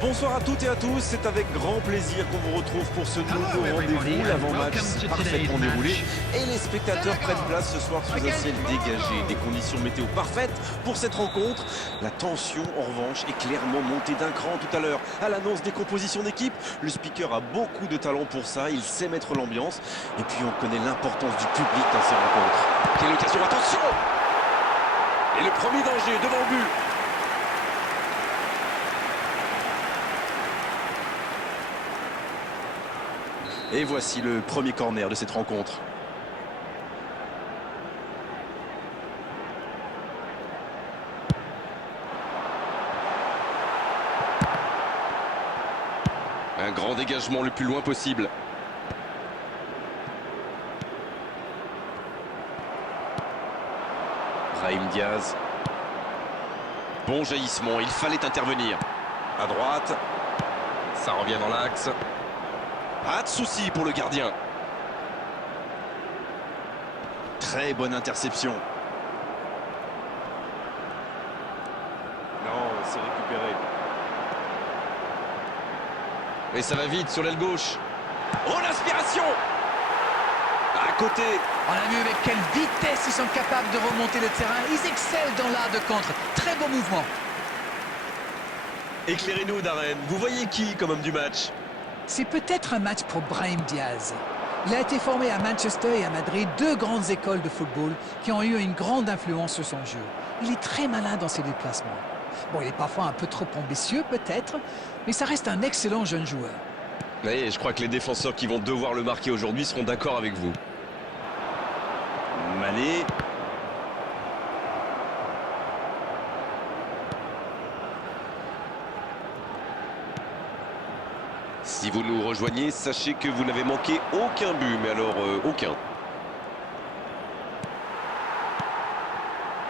Bonsoir à toutes et à tous, c'est avec grand plaisir qu'on vous retrouve pour ce nouveau rendez-vous. L'avant-match s'est parfaitement déroulé et les spectateurs prennent place ce soir sous un ciel dégagé. Des conditions météo parfaites pour cette rencontre. La tension en revanche est clairement montée d'un cran tout à l'heure. À l'annonce des compositions d'équipe, le speaker a beaucoup de talent pour ça, il sait mettre l'ambiance. Et puis on connaît l'importance du public dans ces rencontres. Quelle occasion, attention! Et le premier danger devant le but. Et voici le premier corner de cette rencontre. Un grand dégagement le plus loin possible. Brahim Diaz. Bon jaillissement, il fallait intervenir. À droite. Ça revient dans l'axe. Pas de souci pour le gardien. Très bonne interception. Non, c'est récupéré. Et ça va vite sur l'aile gauche. Oh, l'inspiration! À côté. On a vu avec quelle vitesse ils sont capables de remonter le terrain. Ils excellent dans l'art de contre. Très beau mouvement. Éclairez-nous, Darren. Vous voyez qui comme homme du match? C'est peut-être un match pour Brahim Diaz. Il a été formé à Manchester et à Madrid, deux grandes écoles de football qui ont eu une grande influence sur son jeu. Il est très malin dans ses déplacements. Bon, il est parfois un peu trop ambitieux peut-être, mais ça reste un excellent jeune joueur. Oui, je crois que les défenseurs qui vont devoir le marquer aujourd'hui seront d'accord avec vous. Mané. Si vous nous rejoignez, sachez que vous n'avez manqué aucun but, mais alors aucun.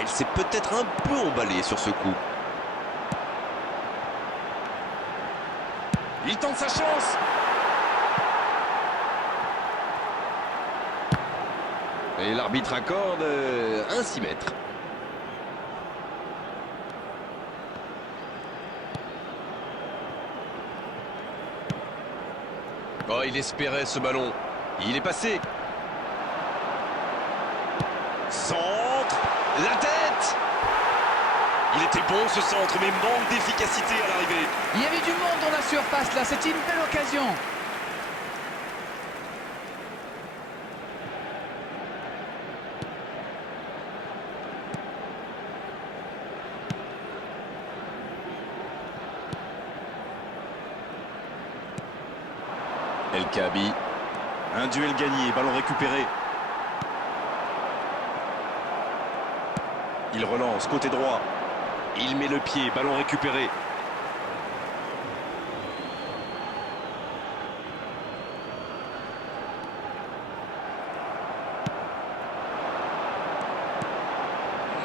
Elle s'est peut-être un peu emballée sur ce coup. Il tente sa chance. Et l'arbitre accorde un 6 mètres. Oh, il espérait ce ballon. Il est passé. Centre. La tête. Il était bon ce centre, mais manque d'efficacité à l'arrivée. Il y avait du monde dans la surface là, c'était une belle occasion. El Kaabi. Un duel gagné, ballon récupéré. Il relance, côté droit. Il met le pied, ballon récupéré.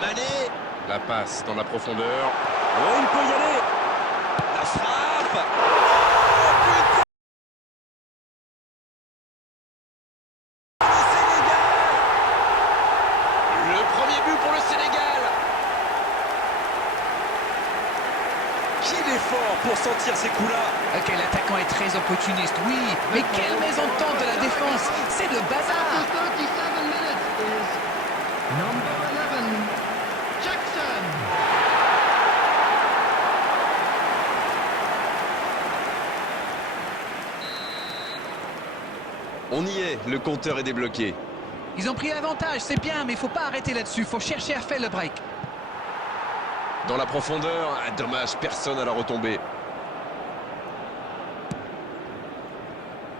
Mané. La passe dans la profondeur. Oh, il peut y aller. La frappe. Pour sentir ces coups-là. Ok, l'attaquant est très opportuniste, oui. Mais quelle mésentente de la défense. C'est le bazar. On y est, le compteur est débloqué. Ils ont pris l'avantage, c'est bien, mais il ne faut pas arrêter là-dessus. Il faut chercher à faire le break. Dans la profondeur, dommage, personne à la retombée.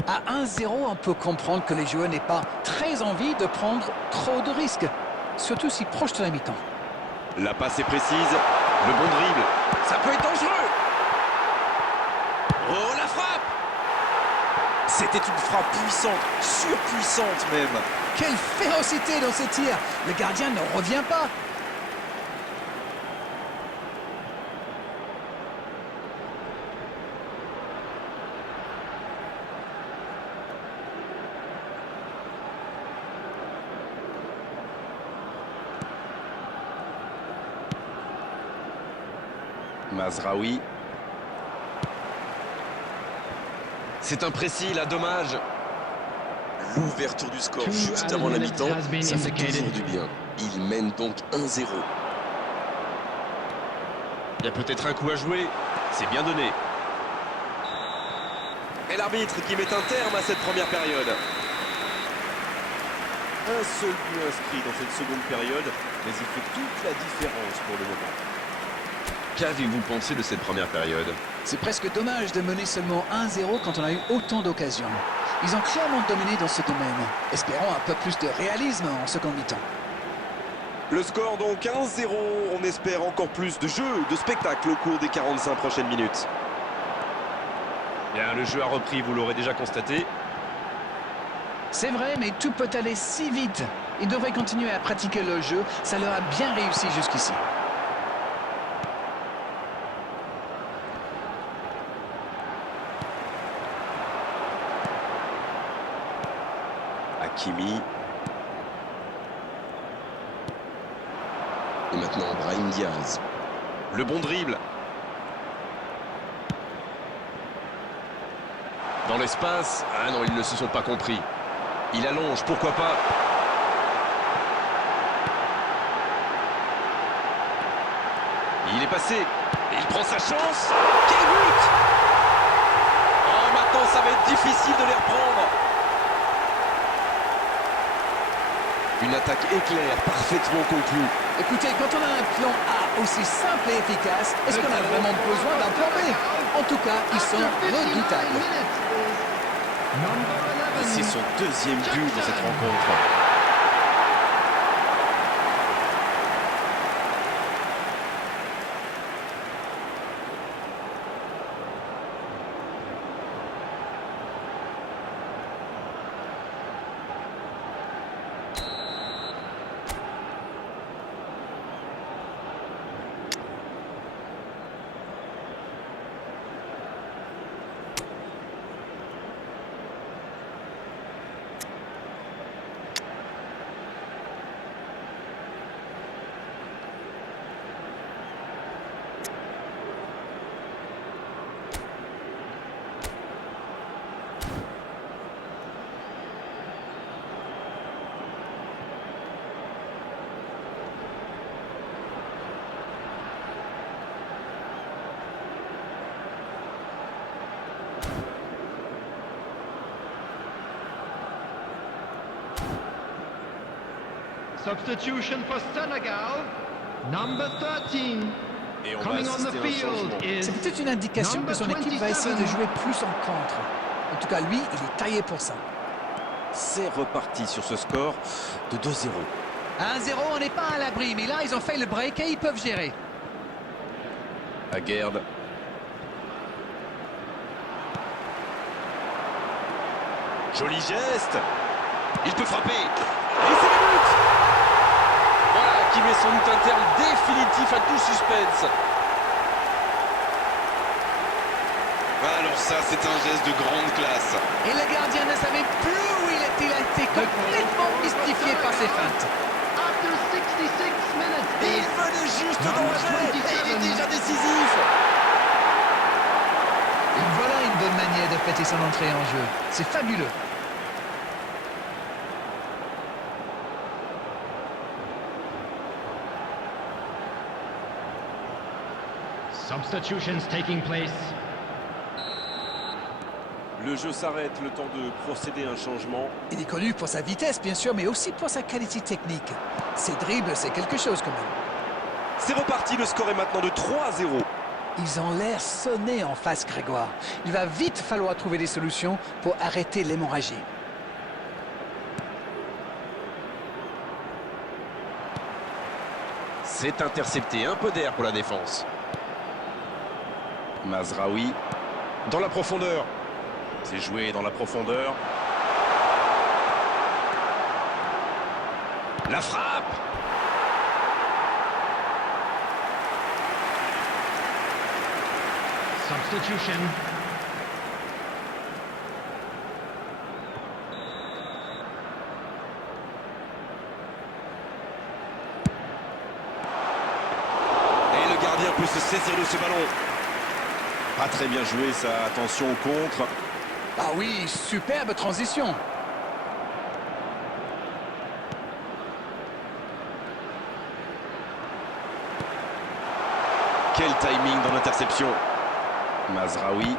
À 1-0, on peut comprendre que les joueurs n'aient pas très envie de prendre trop de risques, surtout si proche de la mi-temps. La passe est précise, le bon dribble, ça peut être dangereux. Oh, la frappe! C'était une frappe puissante, surpuissante même. Quelle férocité dans ces tirs! Le gardien ne revient pas. Mazraoui. C'est imprécis, là, dommage. L'ouverture du score juste avant la mi-temps, ça fait toujours du bien. Il mène donc 1-0. Il y a peut-être un coup à jouer. C'est bien donné. Et l'arbitre qui met un terme à cette première période. Un seul but inscrit dans cette seconde période, mais il fait toute la différence pour le moment. Qu'avez-vous pensé de cette première période? C'est presque dommage de mener seulement 1-0 quand on a eu autant d'occasions. Ils ont clairement dominé dans ce domaine. Espérons un peu plus de réalisme en seconde mi-temps. Le score donc 1-0. On espère encore plus de jeu, de spectacle au cours des 45 prochaines minutes. Bien, le jeu a repris, vous l'aurez déjà constaté. C'est vrai, mais tout peut aller si vite. Ils devraient continuer à pratiquer le jeu. Ça leur a bien réussi jusqu'ici. Hakimi. Et maintenant Brahim Diaz. Le bon dribble. Dans l'espace. Ah non, ils ne se sont pas compris. Il allonge, pourquoi pas. Il est passé. Et il prend sa chance. Quel but! Oh, maintenant ça va être difficile de les reprendre. Une attaque éclair, parfaitement conclue. Écoutez, quand on a un plan A aussi simple et efficace, est-ce qu'on a vraiment besoin d'un plan B? En tout cas, ils sont redoutables. Et c'est son deuxième but dans cette rencontre. Substitution for Senegal, number 13. Et on va Coming on assister the à un field changement. is C'est peut-être une indication que son équipe va essayer de jouer plus en contre. En tout cas, lui, il est taillé pour ça. C'est reparti sur ce score de 2-0. 1-0, on n'est pas à l'abri, mais là, ils ont fait le break et ils peuvent gérer. Aguerd. Joli geste. Il peut frapper. Et c'est le but. Voilà qui met sans doute un terme définitif à tout suspense. Alors ça, c'est un geste de grande classe. Et le gardien ne savait plus où il était. Il a été complètement mystifié par ses feintes. After 66 minutes Et il is venait juste Number d'enlever. Et 27. il est déjà décisif. Et voilà une bonne manière de fêter son entrée en jeu. C'est fabuleux. substitutions taking place. Le jeu s'arrête, le temps de procéder à un changement. Il est connu pour sa vitesse, bien sûr, mais aussi pour sa qualité technique. Ses dribbles, c'est quelque chose quand même. C'est reparti, le score est maintenant de 3-0. Ils ont l'air sonnés en face, Grégoire. Il va vite falloir trouver des solutions pour arrêter l'hémorragie. C'est intercepté, un peu d'air pour la défense. Mazraoui dans la profondeur. C'est joué dans la profondeur. La frappe. Substitution. Et le gardien peut se saisir de ce ballon. Pas très bien joué ça, attention au contre. Ah oui, superbe transition. Quel timing dans l'interception. Mazraoui.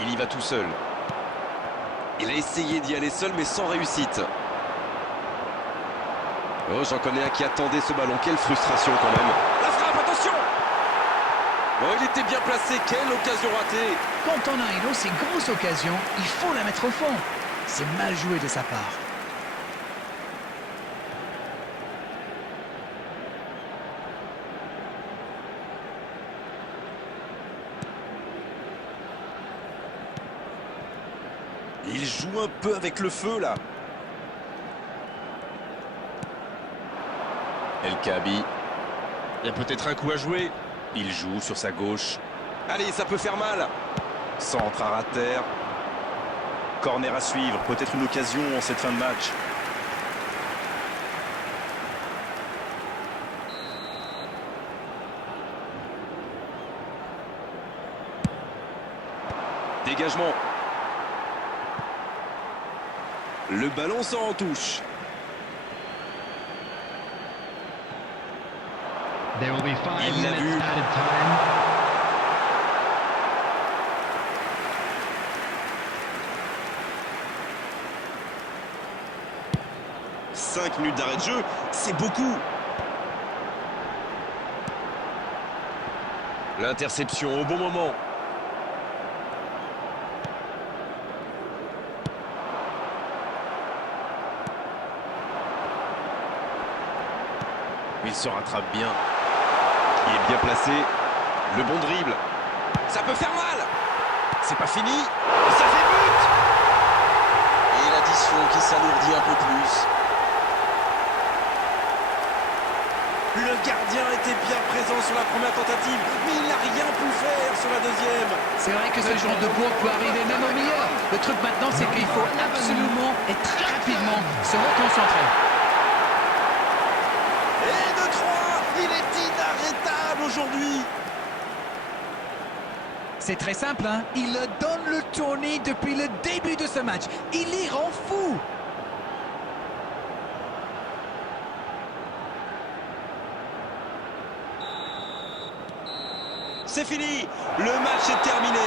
Il y va tout seul. Il a essayé d'y aller seul, mais sans réussite. Oh, j'en connais un qui attendait ce ballon. Quelle frustration quand même. La frappe, attention! Oh, il était bien placé. Quelle occasion ratée. Quand on a une aussi grosse occasion, il faut la mettre au fond. C'est mal joué de sa part. Il joue un peu avec le feu, là. El Kaabi. Il y a peut-être un coup à jouer. Il joue sur sa gauche. Allez, ça peut faire mal. Centre à ras de terre. Corner à suivre. Peut-être une occasion en cette fin de match. Dégagement. Le ballon sort en touche. There will be 5 Il l'a minutes vu. added time. Cinq minutes d'arrêt de jeu, c'est beaucoup. L'interception au bon moment. Il se rattrape bien. Il est bien placé. Le bon dribble. Ça peut faire mal. C'est pas fini. Et ça fait but. Et l'addition qui s'alourdit un peu plus. Le gardien était bien présent sur la première tentative, mais il n'a rien pu faire sur la deuxième. C'est vrai que ce genre de bourre peut arriver même au meilleur. Le truc maintenant, c'est qu'il faut absolument et très rapidement se reconcentrer. Et de 3, il est inarrêtable aujourd'hui. C'est très simple, hein. Il donne le tournis depuis le début de ce match. Il y rend fou. C'est fini, le match est terminé.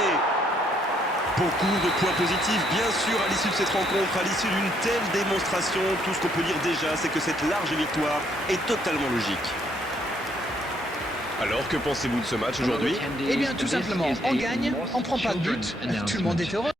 Beaucoup de points positifs, bien sûr, à l'issue de cette rencontre, à l'issue d'une telle démonstration. Tout ce qu'on peut dire déjà, c'est que cette large victoire est totalement logique. Alors, que pensez-vous de ce match aujourd'hui? Eh bien, tout simplement, on gagne, on prend pas de but, tout le monde est heureux.